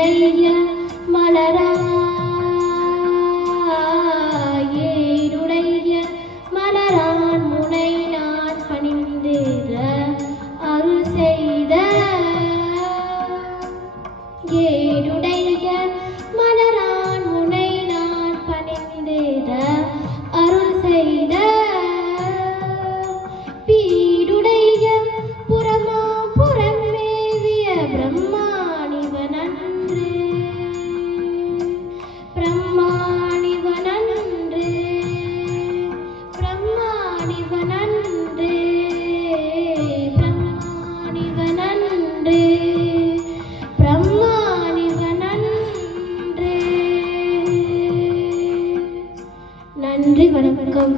உடைய மலர நன்றி வணக்கம்.